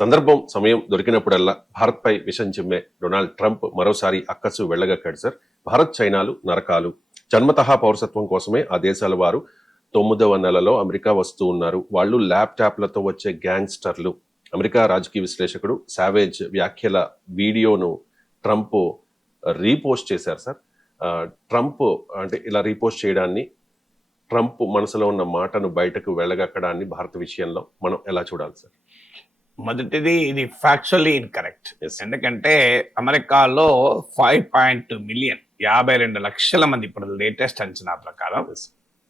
సందర్భం సమయం దొరికినప్పుడల్లా భారత్పై విషం చిమ్మే డొనాల్డ్ ట్రంప్ మరోసారి అక్కసు వెళ్ళగక్కాడు సార్. భారత్ చైనాలు నరకాలు. జన్మతహా పౌరసత్వం కోసమే ఆ దేశాల వారు 9వ నెలలో అమెరికా వస్తూ ఉన్నారు. వాళ్ళు ల్యాప్టాప్లతో వచ్చే గ్యాంగ్స్టర్లు. అమెరికా రాజకీయ విశ్లేషకుడు సావేజ్ వ్యాఖ్యల వీడియోను ట్రంప్ రీపోస్ట్ చేశారు సార్. ట్రంప్ అంటే ఇలా రీపోస్ట్ చేయడాన్ని, ట్రంప్ మనసులో ఉన్న మాటను బయటకు వెళ్ళగక్కడాన్ని భారత విషయంలో మనం ఎలా చూడాలి సార్? మొదటిది, ఇది ఫ్యాక్చువల్లీ ఇన్కరెక్ట్. ఎందుకంటే అమెరికాలో 5.2 మిలియన్ 52 లక్షల మంది ఇప్పుడు లేటెస్ట్ అంచనా ప్రకారం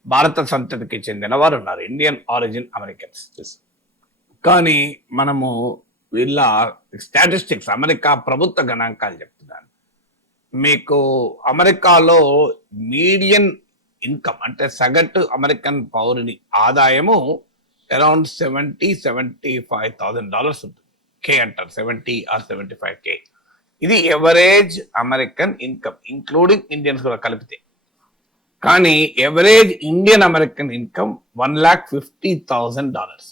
భారత సంతతికి చెందిన వారు ఉన్నారు, ఇండియన్ ఆరిజిన్ అమెరికన్స్. కానీ మనము వీళ్ళ స్టాటిస్టిక్స్, అమెరికా ప్రభుత్వ గణాంకాలు చెప్తున్నాను మీకు. అమెరికాలో మీడియన్ ఇన్కమ్ అంటే సగటు అమెరికన్ పౌరుని ఆదాయము అరౌండ్ $75,000 ఉంటుంది. కే అంటారు, 70 or 75K. ఇది average American income, including Indians కూడా కలిపితే. కానీ average Indian American income $1,50,000,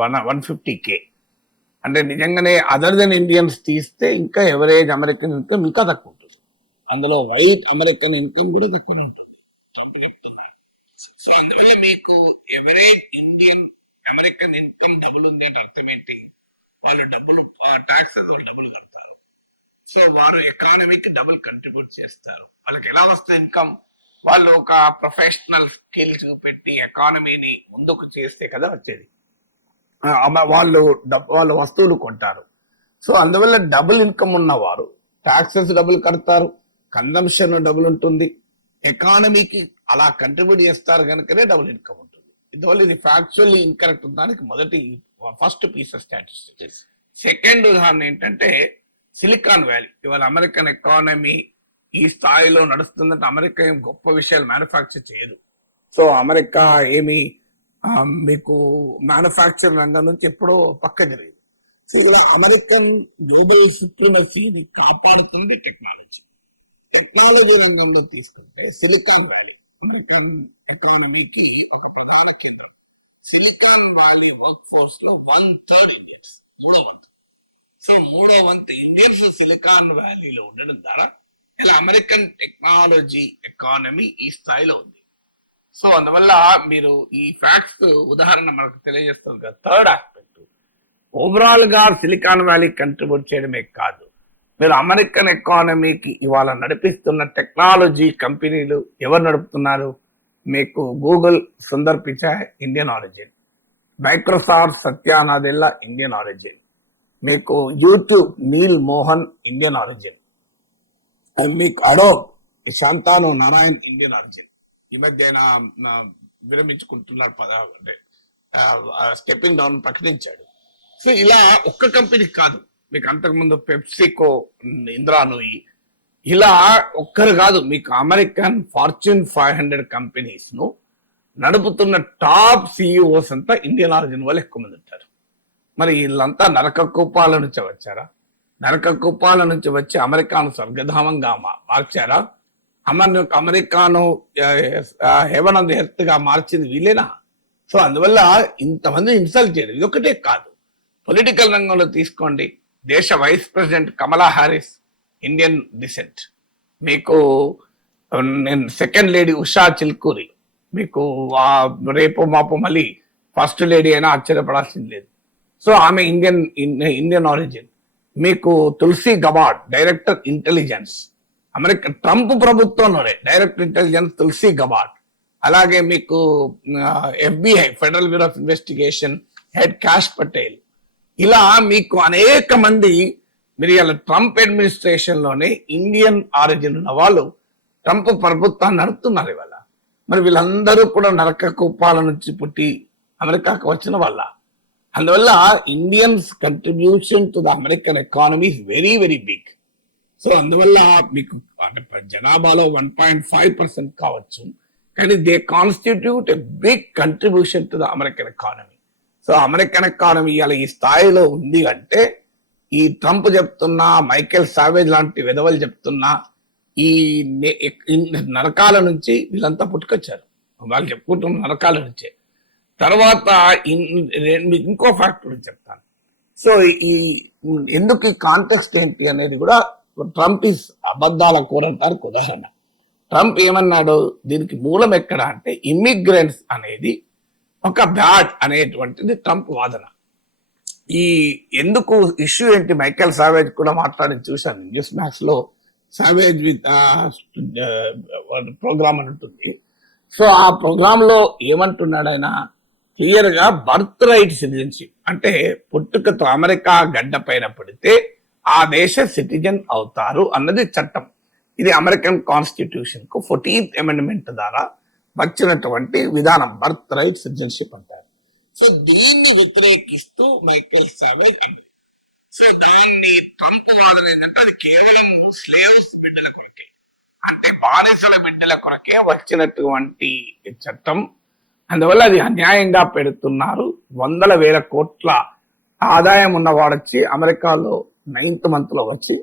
150K. అంటే నిజంగానే అదర్ దెన్ ఇండియన్స్ తీస్తే ఇంకా ఎవరేజ్ అమెరికన్ ఇన్కమ్ ఇంకా తక్కువ ఉంటుంది. అందులో వైట్ అమెరికన్ ఇన్కమ్ కూడా తక్కువ ఉంటుంది చెప్తున్నారు. సో అందువల్ల మీకు average Indian American income double ఉంది అంటే అర్థం ఏంటి? వాళ్ళు డబ్బులు టాక్సెస్ వాళ్ళు డబ్బులు కడతారు. సో వారు ఎకానమీకి డబుల్ కంట్రిబ్యూట్ చేస్తారు. వాళ్ళకి ఎలా వస్తుంది ఇన్కమ్? వాళ్ళు ఒక ప్రొఫెషనల్ స్కిల్ చూపెట్టి ఎకానమీని ముందుకు చేస్తే కదా వచ్చేది. వాళ్ళు వస్తువులు కొంటారు. సో అందువల్ల డబుల్ ఇన్కమ్ ఉన్నవారు టాక్సెస్ డబుల్ కడతారు, కన్జంప్షన్ డబుల్ ఉంటుంది, ఎకానమీకి అలా కంట్రిబ్యూట్ చేస్తారు కనుకనే డబుల్ ఇన్కమ్ ఉంటుంది. ఇందువల్ల ఇది ఫ్యాక్చువల్లీ ఇన్కరెక్ట్ దానికి మొదటి first piece of statistics. Second ఉదాహరణ ఏంటంటే సిలికాన్ వ్యాలీ. ఇవాళ అమెరికన్ ఎకానమీ ఈ స్థాయిలో నడుస్తుందంటే అమెరికా ఏం గొప్ప విషయాలు మ్యానుఫ్యాక్చర్ చేయదు. సో అమెరికా ఏమి మీకు మ్యానుఫ్యాక్చర్ రంగం నుంచి ఎప్పుడో పక్క జరిగింది. సో ఇలా అమెరికన్ గ్లోబల్ సుప్రీమసీని కాపాడుతుంది టెక్నాలజీ. టెక్నాలజీ రంగంలో తీసుకుంటే సిలికాన్ వ్యాలీ అమెరికన్ ఎకానమీకి ఒక ప్రధాన కేంద్రం. సిలికాన్ వ్యాలీ వర్క్ ఫోర్స్ లో 1/3 ఇండియన్స్, 3వ వంతు. సో 3వ వంతు ఇండియన్స్ సిలికాన్ వ్యాలీలో ఉండడం ద్వారా ఇలా అమెరికన్ టెక్నాలజీ ఎకానమీ ఈ స్థాయిలో ఉంది. సో అందువల్ల మీరు ఈ ఫ్యాక్ట్స్ ఉదాహరణ మనకు తెలియజేస్తుంది కదా. థర్డ్ ఆస్పెక్ట్, ఓవరాల్ గా సిలికాన్ వ్యాలీ కంట్రిబ్యూట్ చేయడమే కాదు, మీరు అమెరికన్ ఎకానమీకి ఇవాళ నడిపిస్తున్న టెక్నాలజీ కంపెనీలు ఎవరు నడుపుతున్నారు? మీకు Google Sundar Pichai Indian origin, Microsoft Satya Nadella Indian origin, మీకు YouTube Neal Mohan Indian origin, మీకు Adobe Shantanu Narayen Indian origin. ఈ మధ్య విరమించుకుంటున్నారు, అంటే స్టెప్పింగ్ డౌన్ ప్రకటించాడు. సో ఇలా ఒక్క కంపెనీ కాదు, మీకు అంతకుముందు పెప్సికో, ఇంద్రా నూయి, ఇలా ఒక్కరు కాదు, మీకు అమెరికన్ ఫార్చ్యూన్ 500 కంపెనీస్ ను నడుపుతున్న టాప్ సిఇఓస్ అంతా ఇండియన్ ఆరిజిన్ వాళ్ళు ఎక్కువ మంది ఉంటారు. మరి వీళ్ళంతా నరక కూపాల నుంచి వచ్చారా? నరక కూపాల నుంచి వచ్చి అమెరికాను స్వర్గధామంగా మార్చారా? అమెరికాను హెవెన్ ఆన్ ది ఎర్త్ గా మార్చింది వీళ్ళేనా? సో అందువల్ల ఇంతమంది ఇన్సల్ట్ చేయడం ఇది ఒకటే కాదు. పొలిటికల్ రంగంలో తీసుకోండి, దేశ వైస్ ప్రెసిడెంట్ కమలా హారిస్ ఇండియన్ డిసెంట్, మీకు సెకండ్ లేడీ ఉషా చిల్కూరి, మీకు రేపు మాపు మళ్ళీ ఫస్ట్ లేడీ అయినా ఆశ్చర్యపడాల్సింది లేదు. సో ఆమె ఇండియన్ ఆరిజిన్. మీకు Tulsi Gabbard, director intelligence, America Trump ప్రభుత్వంలోనే డైరెక్టర్ ఇంటెలిజెన్స్ తులసి గబార్డ్. అలాగే మీకు FBI federal bureau of investigation head Kash Patel. ఇలా మీకు అనేక మంది, మీరు ఇలా ట్రంప్ అడ్మినిస్ట్రేషన్ లోనే ఇండియన్ ఆరిజిన్ ఉన్న వాళ్ళు ట్రంప్ ప్రభుత్వాన్ని నడుపుతున్నారు ఇవాళ. మరి వీళ్ళందరూ కూడా నరక కూపాల నుంచి పుట్టి అమెరికాకు వచ్చిన వాళ్ళ. అందువల్ల Indians contribution to the American economy is very very big. So అందువల్ల మీకు జనాభాలో 1.5% కావచ్చు, కానీ they constitute a big contribution to the American economy. So American economy ఇలా ఈ స్థాయిలో ఉంది అంటే ఈ ట్రంప్ చెప్తున్నా, మైకేల్ సావేజ్ లాంటి విధవలు చెప్తున్నా ఈ నరకాల నుంచి వీళ్ళంతా పుట్టుకొచ్చారు. వాళ్ళు చెప్పుకుంటున్న నరకాల నుంచే. తర్వాత ఇంకో ఫ్యాక్టర్ చెప్తాను. సో ఈ ఎందుకు ఈ కాంటెక్స్ట్ ఏంటి అనేది కూడా ట్రంప్ ఈస్ అబద్ధాల కూరంటానికి ఉదాహరణ. ట్రంప్ ఏమన్నాడు, దీనికి మూలం ఎక్కడ అంటే ఇమ్మిగ్రెంట్స్ అనేది ఒక బ్యాడ్ అనేటువంటిది ట్రంప్ వాదన. ఈ ఎందుకు ఇష్యూ ఏంటి, మైకేల్ సావేజ్ కూడా మాట్లాడి చూశాను న్యూస్ మ్యాక్స్ లో, సావేజ్ విత్ ప్రోగ్రామ్ అని ఉంటుంది. సో ఆ ప్రోగ్రామ్ లో ఏమంటున్నాడు ఆయన క్లియర్ గా, బర్త్ రైట్ సిటిజన్షిప్ అంటే పుట్టుకతో అమెరికా గడ్డ పైన పడితే ఆ దేశ సిటిజన్ అవుతారు అన్నది చట్టం. ఇది అమెరికన్ కాన్స్టిట్యూషన్ కు 14th అమెండ్మెంట్ ద్వారా వచ్చినటువంటి విధానం, బర్త్ రైట్ సిటిజన్షిప్ అంటారు. సో దీన్ని వ్యతిరేకిస్తూ మైకేల్ సావేజ్ అంటే, సో దాన్ని ట్రంప్ వాదన ఏంటంటే అది కేవలం స్లేవ్స్ బిడ్డల కొరకే, అంటే బానిసల బిడ్డల కొరకే వచ్చినటువంటి చట్టం, అందువల్ల అది అన్యాయంగా పెడుతున్నారు. 100,000 కోట్ల ఆదాయం ఉన్నవాడు వచ్చి అమెరికాలో 9th month లో వచ్చి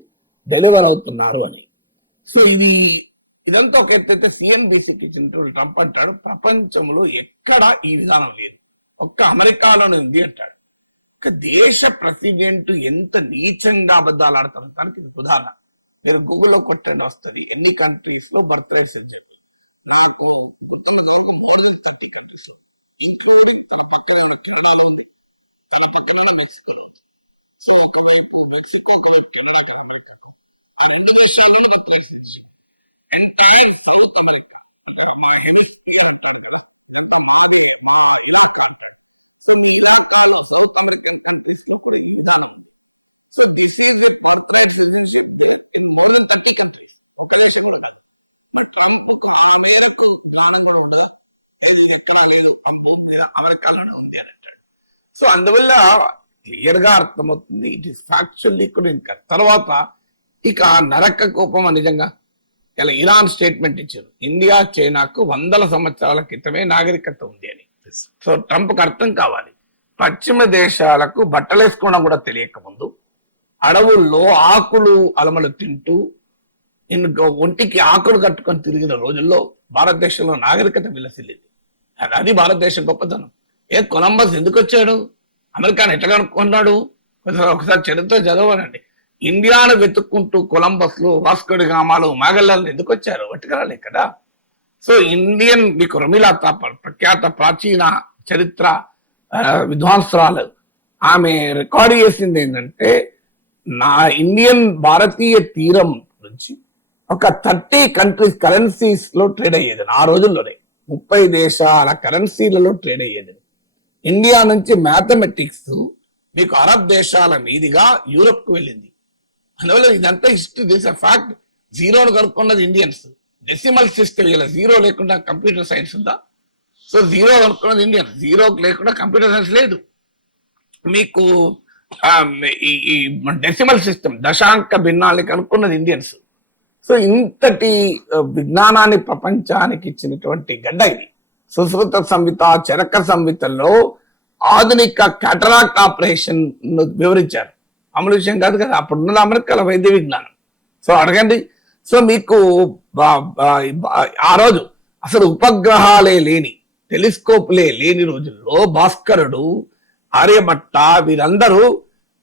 డెలివర్ అవుతున్నారు అని. సో ఇదంతా ఒక ఎత్తైతే సిఎన్బిసికి ఇచ్చినటువంటి ట్రంప్ అంటాడు ప్రపంచంలో ఎక్కడ ఈ విధానం లేదు, ఒక్క అమెరికాలోనే ఉంది అంటాడు. ఒక దేశ ప్రెసిడెంట్ ఎంత నీచంగా అబద్ధాలు ఆడుతున్న దానికి ఇది ఉదాహరణ. మీరు గూగుల్లో కొట్టండి వస్తుంది ఎన్ని కంట్రీస్ లో బర్త్ రైట్స్ అని చెప్పి. నాకు more than 30 countries, ఇంక్లూడింగ్ తన పక్కన కెనడా ఉంది, తన పక్కన మెక్సికో ఉంది. సో ఒకవైపు మెక్సికో, ఒకవైపు కెనడా ఉంది. ఆ 2 దేశాల్లో బర్త్ రైట్స్ ఉంది. ఎంటైర్ సౌత్ అమెరికా మా హెమిస్ఫియర్ అంటారు కదా, అంతా మా ఇలాకా. సో మీ ఇలాకాలో సౌత్ అమెరికన్ తీసినప్పుడు ఈ విధానం. So this is the birth right citizenship in more than 30 countries. ఒక దేశం కూడా కాదు. ట్రంప్ ఆ మేరకు జ్ఞానం కూడా ఉండదు, ఇది ఎక్కడా లేదు, ఆ భూమి మీద అమెరికాలోనే ఉంది అని అంటాడు. సో అందువల్ల క్లియర్ గా అర్థమవుతుంది, ఇట్ ఈస్ ఫ్యాక్చువల్లీ కూడా. ఇంకా తర్వాత ఇక నరక కోపం నిజంగా ఇలా ఇరాన్ స్టేట్మెంట్ ఇచ్చారు, ఇండియా చైనాకు 100 సంవత్సరాల క్రితమే నాగరికత ఉంది అని. సో ట్రంప్ కు అర్థం కావాలి, పశ్చిమ దేశాలకు బట్టలు వేసుకోవడం కూడా తెలియక ముందు అడవుల్లో ఆకులు అలమలు తింటూ ఒంటికి ఆకులు కట్టుకొని తిరిగిన రోజుల్లో భారతదేశంలో నాగరికత విలసిల్లింది. అది భారతదేశం గొప్పతనం. కొలంబస్ ఎందుకు వచ్చాడు, అమెరికాను ఎట్లా కనుక్కున్నాడు, ఒకసారి చరిత్ర చదవనండి. ఇండియాను వెతుక్కుంటూ కొలంబస్లు, వాస్కోడి గామాలు, మాగల్లాలు ఎందుకు వచ్చారు, పట్టుకురాలే కదా. సో ఇండియన్ మీకు రమీలా తాపర్ ప్రఖ్యాత ప్రాచీన చరిత్ర విద్వాంసురాలు, ఆమె రికార్డ్ చేసింది ఏంటంటే నా ఇండియన్ భారతీయ తీరం నుంచి ఒక 30 countries కరెన్సీస్ లో ట్రేడ్ అయ్యేది. ఆ రోజుల్లోనే 30 దేశాల కరెన్సీలలో ట్రేడ్ అయ్యేది. ఇండియా నుంచి మ్యాథమెటిక్స్ మీకు అరబ్ దేశాల మీదుగా యూరప్ కు వెళ్ళింది. అందువల్ల ఇదంతా హిస్టరీ, దిస్ ఫ్యాక్ట్. జీరోను కనుక్కున్నది ఇండియన్స్, డెసిమల్ సిస్టమ్, ఇలా జీరో లేకుండా కంప్యూటర్ సైన్స్ ఉందా? సో జీరో కనుక్కున్నది ఇండియన్స్, జీరో లేకుండా కంప్యూటర్ సైన్స్ లేదు. మీకు ఈ డెసిమల్ సిస్టమ్, దశాంక భిన్నాల్ని కనుక్కున్నది ఇండియన్స్. సో ఇంతటి విజ్ఞానాన్ని ప్రపంచానికి ఇచ్చినటువంటి గడ్డ ఇది. సుశ్రుత సంహిత, చరక సంహితలో ఆధునిక క్యాటరాక్ట్ ఆపరేషన్ వివరించారు. అమలు విషయం కాదు కదా, అప్పుడున్న అమెరికాల వైద్య విజ్ఞానం. సో అడగండి. సో మీకు ఆ రోజు అసలు ఉపగ్రహాలే లేని, టెలిస్కోప్లే లేని రోజుల్లో భాస్కరుడు, ఆర్యభట్ట వీరందరూ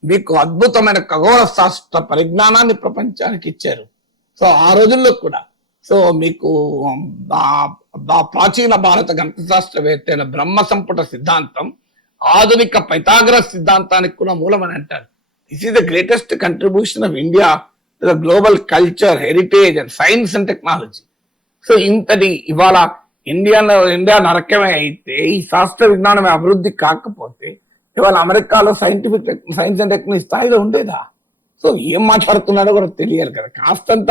మీకు అద్భుతమైన ఖగోళ శాస్త్ర పరిజ్ఞానాన్ని ప్రపంచానికి ఇచ్చారు. సో ఆ రోజుల్లో కూడా సో మీకు ప్రాచీన భారత గణిత శాస్త్రవేత్త అయిన బ్రహ్మ సంపుట సిద్ధాంతం ఆధునిక పైథాగరస్ సిద్ధాంతానికి కూడా మూలమని అంటారు. This is the greatest contribution of India to the global culture, heritage and science and technology. So ఇంతటి ఇవాళ ఇండియా నరకమే అయితే, ఈ శాస్త్ర విజ్ఞానం అభివృద్ధి కాకపోతే ఇవాళ అమెరికాలో సైన్స్ అండ్ టెక్నాలజీ స్థాయిలో ఉండేదా? సో ఏం మాట్లాడుతున్నాడో కూడా తెలియాలి కదా. కాస్తంత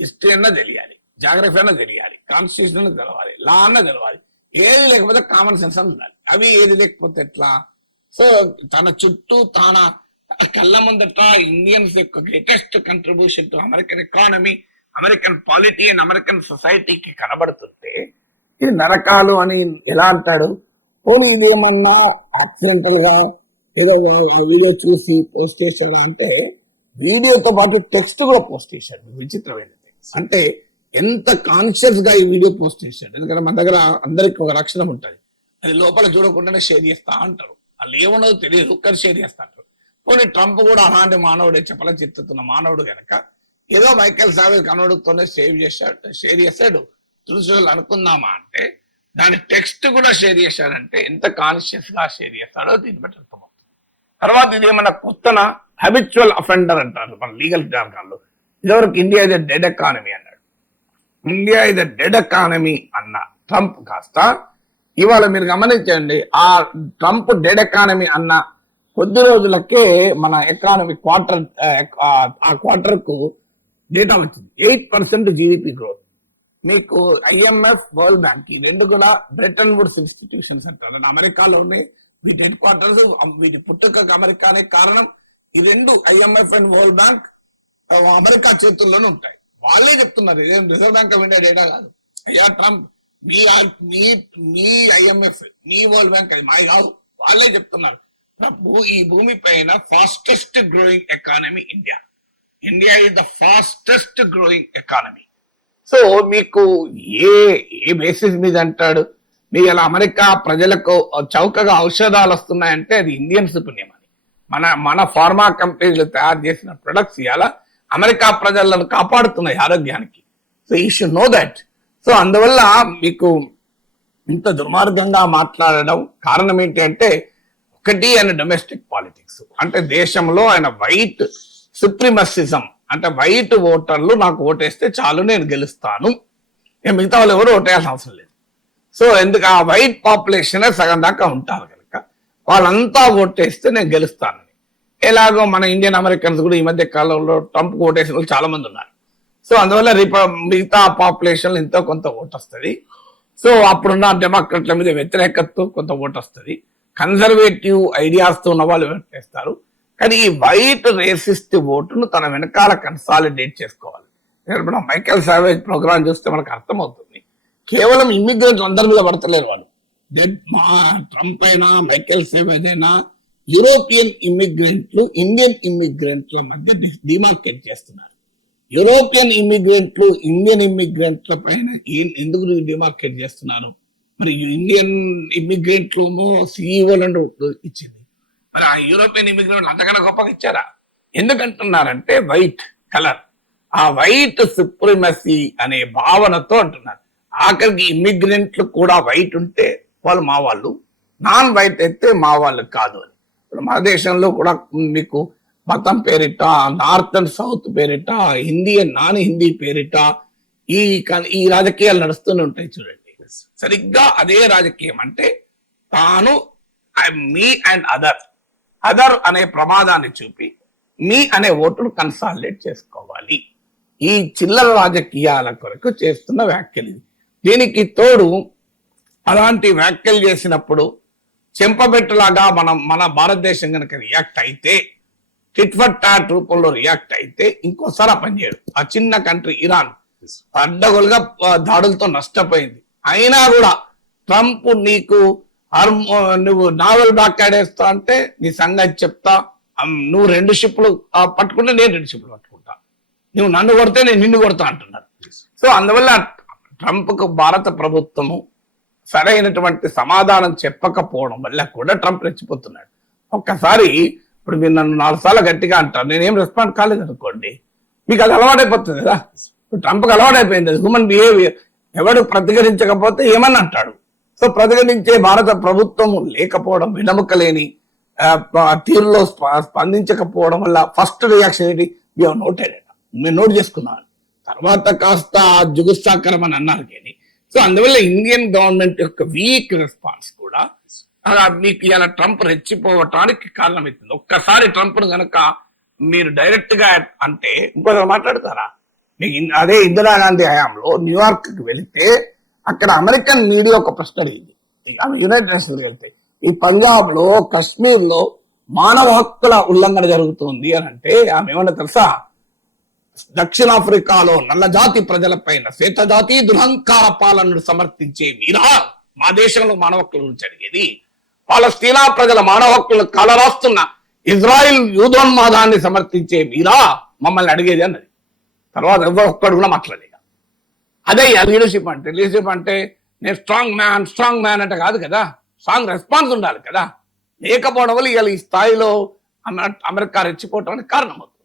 హిస్టరీ అన్నా తెలియాలి, జాగ్రఫీ అన్నా తెలియాలి, కాన్స్టిట్యూషన్ అన్నా తెలవాలి, లా అన్నా తెలవాలి. ఏది లేకపోతే కామన్ సెన్స్ అని ఉండాలి. అవి ఏది లేకపోతే ఎట్లా? సో తన చుట్టూ తన కళ్ళ ముందట ఇండియన్స్ యొక్క greatest contribution to American economy, American polity and American సొసైటీకి కనబడుతుంటే ఇది నరకాలు అని ఎలా అంటాడు? పోనీ ఇదేమన్నా యాక్సిడెంటల్ గా ఏదో వీడియో చూసి పోస్ట్ చేశాడు అంటే, వీడియోతో పాటు టెక్స్ట్ కూడా పోస్ట్ చేశాడు. విచిత్రమైనది అంటే ఎంత కాన్షియస్ గా ఈ వీడియో పోస్ట్ చేశాడు. ఎందుకంటే మన దగ్గర అందరికి ఒక లక్షణం ఉంటుంది, అది లోపల చూడకుండానే షేర్ చేస్తా అంటారు. వాళ్ళు ఏమన్నదో తెలియదు, కానీ షేర్ చేస్తా అంటారు. పోనీ ట్రంప్ కూడా అలాంటి మానవుడే, చెప్పల చిత్తున్న మానవుడు కనుక ఏదో మైకేల్ సావేజ్ కనోడుతోనే షేర్ చేశాడు చూసేవాళ్ళు అనుకుందామా అంటే, దాని టెక్స్ట్ కూడా షేర్ చేశాడంటే ఎంత కాన్షియస్ గా షేర్ చేస్తాడో దీన్ని బట్టి అర్థమవుతుంది. తర్వాత ఇది ఏమన్నా కొత్తన హ్యాబిచువల్ అఫెండర్ అంటారు మన లీగల్ జార్గాన్లో. ఇదివరకు ఇండియా ఇస్ డెడ్ ఎకానమీ అన్నాడు. ఇండియా ఇస్ డెడ్ ఎకానమీ అన్న ట్రంప్ కాస్త ఇవాళ మీరు గమనించండి, ఆ ట్రంప్ డెడ్ ఎకానమీ అన్న కొద్ది రోజులకే మన ఎకానమీ ఆ క్వార్టర్ కు డేటా వచ్చింది. 8% జీడిపి గ్రోత్. మీకు IMF, వరల్డ్ బ్యాంక్ ఈ రెండు కూడా బ్రెటన్ వుడ్స్ ఇన్స్టిట్యూషన్స్ అంటారు. అమెరికాలోనే వీటి హెడ్ క్వార్టర్స్, వీటి పుట్టుకకు అమెరికానే కారణం. ఈ రెండు IMF and world bank America చేతుల్లోనే ఉంటాయి. వాళ్ళే చెప్తున్నారు, ఇదేం reserve bank of India data కాదు. అయ్యా ట్రంప్, మీ IMF, మీ వరల్డ్ బ్యాంక్ అది మాది కాదు, వాళ్ళే చెప్తున్నారు. ఈ భూమి పైన fastest growing economy India. India is the fastest growing economy. So మీకు ఏ బేసిస్ మీద అంటాడు? మీకు ఇలా అమెరికా ప్రజలకు చౌకగా ఔషధాలు వస్తున్నాయంటే అది ఇండియన్స్ పుణ్యం అని. మన ఫార్మా కంపెనీలు తయారు చేసిన ప్రొడక్ట్స్ ఇవాళ అమెరికా ప్రజలను కాపాడుతున్నాయి ఆరోగ్యానికి. So you should know that. So అందువల్ల మీకు ఇంత దుర్మార్గంగా మాట్లాడడం కారణం ఏంటి అంటే, ఒకటి ఆయన డొమెస్టిక్ పాలిటిక్స్, అంటే దేశంలో ఆయన వైట్ సుప్రీమసిజం, అంటే వైట్ ఓటర్లు నాకు ఓటేస్తే చాలు నేను గెలుస్తాను, మిగతా వాళ్ళు ఎవరు ఓటేయాల్సిన అవసరం లేదు. సో ఎందుకు ఆ వైట్ పాపులేషన్ సగం దాకా ఉంటారు కనుక వాళ్ళంతా ఓటేస్తే నేను గెలుస్తానని. ఎలాగో మన ఇండియన్ అమెరికన్స్ కూడా ఈ మధ్య కాలంలో ట్రంప్ ఓటేసిన వాళ్ళు చాలా మంది ఉన్నారు. సో అందువల్ల మిగతా పాపులేషన్ ఎంతో కొంత ఓటు వస్తుంది. సో అప్పుడున్న డెమోక్రట్ల మీద వ్యతిరేకతతో కొంత ఓటు వస్తుంది. కన్జర్వేటివ్ ఐడియాస్తో ఉన్న వాళ్ళు ఓటేస్తారు. కానీ ఈ వైట్ రేసిస్ట్ ఓటును తన వెనకాల కన్సాలిడేట్ చేసుకోవాలి. ఇప్పుడు మైకేల్ సావేజ్ ప్రోగ్రామ్ చూస్తే మనకు అర్థమవుతుంది, కేవలం ఇమ్మిగ్రెంట్లు అందరి మీద పడతలేరు వాళ్ళు. ట్రంప్ అయినా మైకేల్ సావేజ్ అయినా యూరోపియన్ ఇమ్మిగ్రెంట్లు ఇండియన్ ఇమ్మిగ్రెంట్ల మధ్య డిమార్కేట్ చేస్తున్నారు. యూరోపియన్ ఇమ్మిగ్రెంట్లు ఇండియన్ ఇమ్మిగ్రెంట్ల పైన ఎందుకు డిమార్కేట్ చేస్తున్నారు? మరి ఇండియన్ ఇమ్మిగ్రెంట్లను సిఇఓలను ఇచ్చింది, మరి ఆ యూరోపియన్ ఇమ్మిగ్రెంట్లు అంతకన్నా గొప్పగా ఇచ్చారా? ఎందుకంటున్నారంటే వైట్ కలర్, ఆ వైట్ సుప్రీమసీ అనే భావనతో అంటున్నారు. ఆఖరికి ఇమ్మిగ్రెంట్లు కూడా వైట్ ఉంటే వాళ్ళు మా వాళ్ళు, నాన్ వైట్ అయితే మా వాళ్ళు కాదు అని. ఇప్పుడు మన దేశంలో కూడా మీకు మతం పేరిట, నార్త్ అండ్ సౌత్ పేరిట, హిందీ అండ్ నాన్ హిందీ పేరిట ఈ రాజకీయాలు నడుస్తూనే ఉంటాయి చూడండి. సరిగ్గా అదే రాజకీయం అంటే తాను మీ అండ్ అదర్ అనే ప్రమాదాన్ని చూపి మీ అనే ఓటును కన్సాలిడేట్ చేసుకోవాలి. ఈ చిల్లర రాజకీయాల కొరకు చేస్తున్న వ్యాఖ్యలు ఇది. దీనికి తోడు అలాంటి వ్యాఖ్యలు చేసినప్పుడు చెంపబెట్టులాగా మన భారతదేశం కనుక రియాక్ట్ అయితే, టిట్ ఫర్ టాట్ రూపంలో రియాక్ట్ అయితే ఇంకోసారి ఆ పనిచేయడు. ఆ చిన్న కంట్రీ ఇరాన్ అడ్డగోలుగా దాడులతో నష్టపోయింది. అయినా కూడా ట్రంప్ నువ్వు నావెల్ బ్లాక్కాడేస్తా అంటే నీ సంగతి చెప్తా, నువ్వు 2 షిప్లు పట్టుకుంటే నేను 2 షిప్లు పట్టుకుంటా, నువ్వు నన్ను కొడితే నేను నిన్ను కొడతా అంటున్నారు. సో అందువల్ల ట్రంప్ కు భారత ప్రభుత్వము సరైనటువంటి సమాధానం చెప్పకపోవడం వల్ల కూడా ట్రంప్ రెచ్చిపోతున్నాడు. ఒక్కసారి ఇప్పుడు మీరు నన్ను 4 సార్లు గట్టిగా అంటారు, నేనేం రెస్పాండ్ కాలేదు అనుకోండి, మీకు అది అలవాటైపోతుంది కదా. ట్రంప్కి అలవాటైపోయింది అది హ్యూమన్ బిహేవియర్. ఎవడు ప్రతిఘటించకపోతే ఏమని అంటాడు. సో ప్రతిఘటించే భారత ప్రభుత్వం లేకపోవడం, వెనముకలేని తీరులో స్పందించకపోవడం వల్ల ఫస్ట్ రియాక్షన్ ఏంటి? నోటెడ్, నేను నోట్ చేసుకున్నాను. తర్వాత కాస్త జుగుత్సాకరం అని అన్నారు కానీ. సో అందువల్ల ఇండియన్ గవర్నమెంట్ యొక్క వీక్ రెస్పాన్స్ కూడా మీకు ఇలా ట్రంప్ రెచ్చిపోవటానికి కారణమవుతుంది. ఒక్కసారి ట్రంప్ను కనుక మీరు డైరెక్ట్ గా అంటే ఇంకొక మాట్లాడతారా? మీకు అదే ఇందిరాగాంధీ హయాంలో న్యూయార్క్ కి వెళితే అక్కడ అమెరికన్ మీడియా ఒక ప్రశ్న అడిగింది. ఆమె యునైటెడ్ నేషన్స్ వెళ్తే ఈ పంజాబ్ లో, కశ్మీర్ లో మానవ హక్కుల ఉల్లంఘన జరుగుతుంది అని అంటే ఆమె ఏమన్నా తెలుసా? దక్షిణాఫ్రికాలో నల్ల జాతి ప్రజల పైన శ్వేత జాతి దురహంకార పాలనను సమర్థించే మీరా మా దేశంలో మానవ హక్కుల గురించి అడిగేది? పాలస్తీనా ప్రజల మానవ హక్కులు కాలరాస్తున్న ఇజ్రాయిల్ యూదోన్మాదాన్ని సమర్థించే మీరా మమ్మల్ని అడిగేది అన్నది. తర్వాత ఎవరు ఒక్కడు కూడా మాట్లాడలేదు. అదే లీడర్షిప్ అంటే. లీడర్షిప్ అంటే నేను స్ట్రాంగ్ మ్యాన్ అంటే కాదు కదా, స్ట్రాంగ్ రెస్పాన్స్ ఉండాలి కదా. లేకపోవడం వల్ల ఇవాళ ఈ స్థాయిలో అమెరికా రెచ్చిపోవటానికి కారణం అవుతుంది.